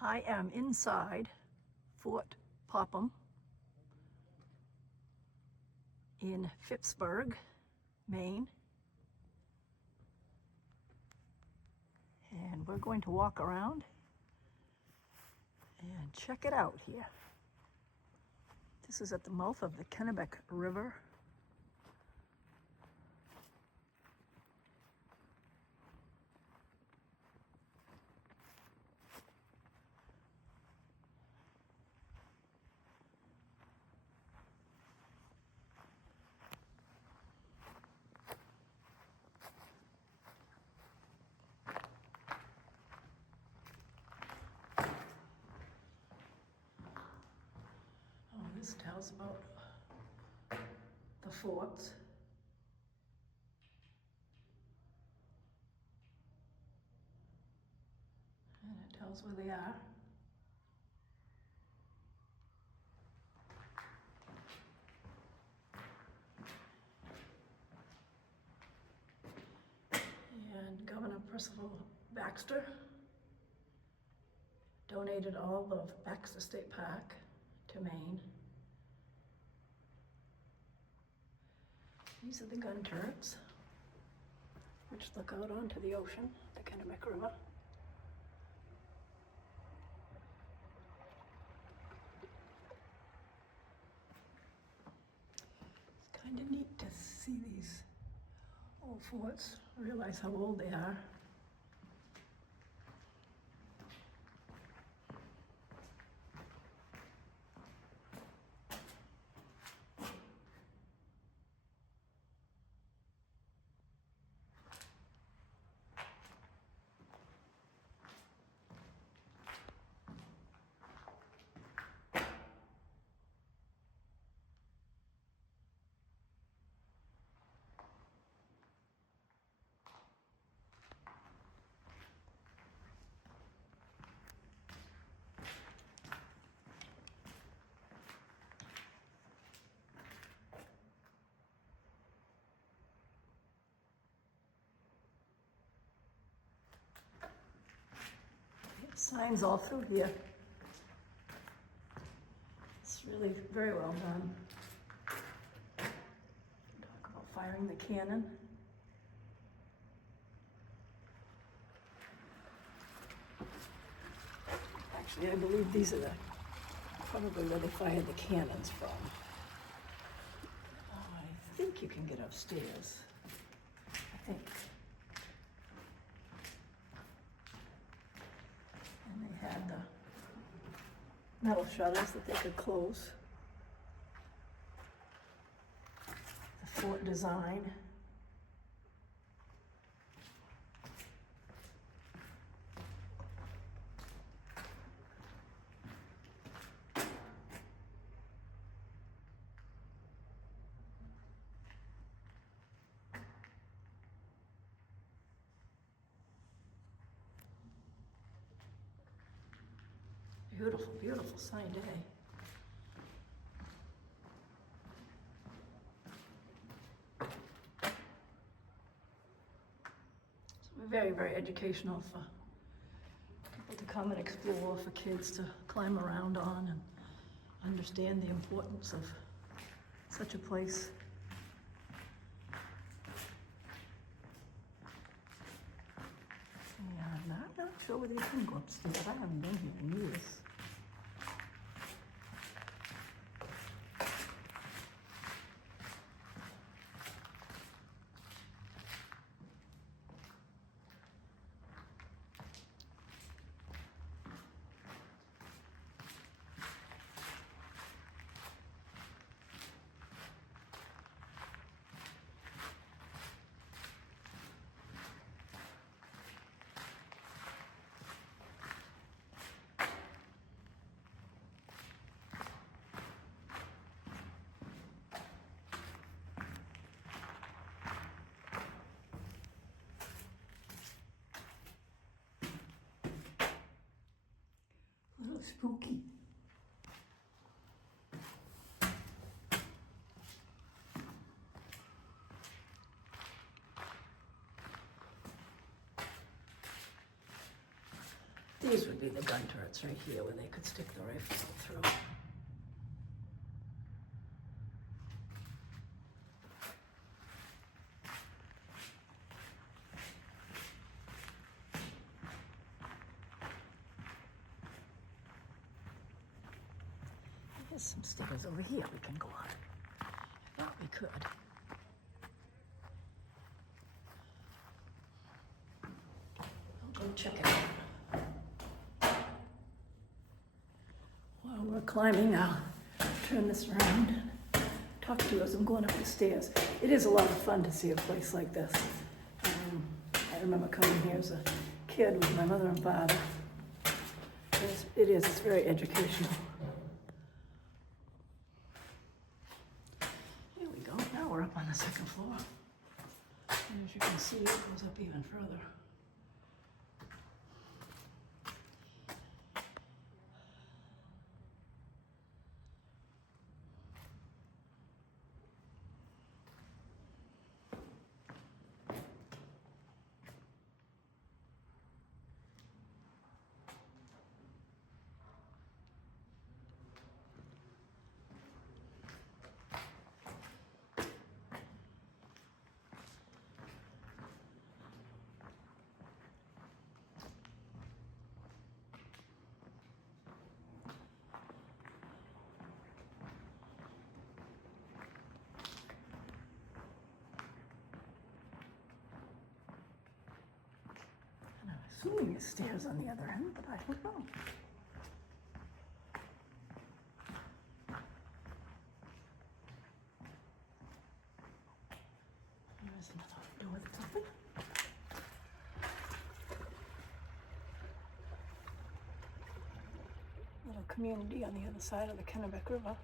I am inside Fort Popham in Phippsburg, Maine. And we're going to walk around and check it out here. This is at the mouth of the Kennebec River. This tells about the forts. And it tells where they are. And Governor Percival Baxter donated all of Baxter State Park to Maine. These are the gun turrets, which look out onto the ocean, the Kennebec River. It's kind of neat to see these old forts, realize how old they are. Signs all through here. It's really very well done. Talk about firing the cannon. Actually, I believe these are probably where they fired the cannons from. Oh, I think you can get upstairs. I think. And they had the metal shutters that they could close. The fort design. Beautiful, beautiful sunny day. So very, very educational for people to come and explore, for kids to climb around on and understand the importance of such a place. And I'm not sure whether you can go upstairs. I haven't been here in years. A little spooky. These would be the gun turrets right here where they could stick the rifles out through. There's some stairs over here we can go on. I thought we could. I'll go check it out. While we're climbing, I'll turn this around and talk to you as I'm going up the stairs. It is a lot of fun to see a place like this. I remember coming here as a kid with my mother and father. It's very educational. Here we go, now we're up on the second floor. And as you can see, it goes up even further. Assuming there's stairs on the other end, but I don't know. There's another door that's open. Little community on the other side of the Kennebec River.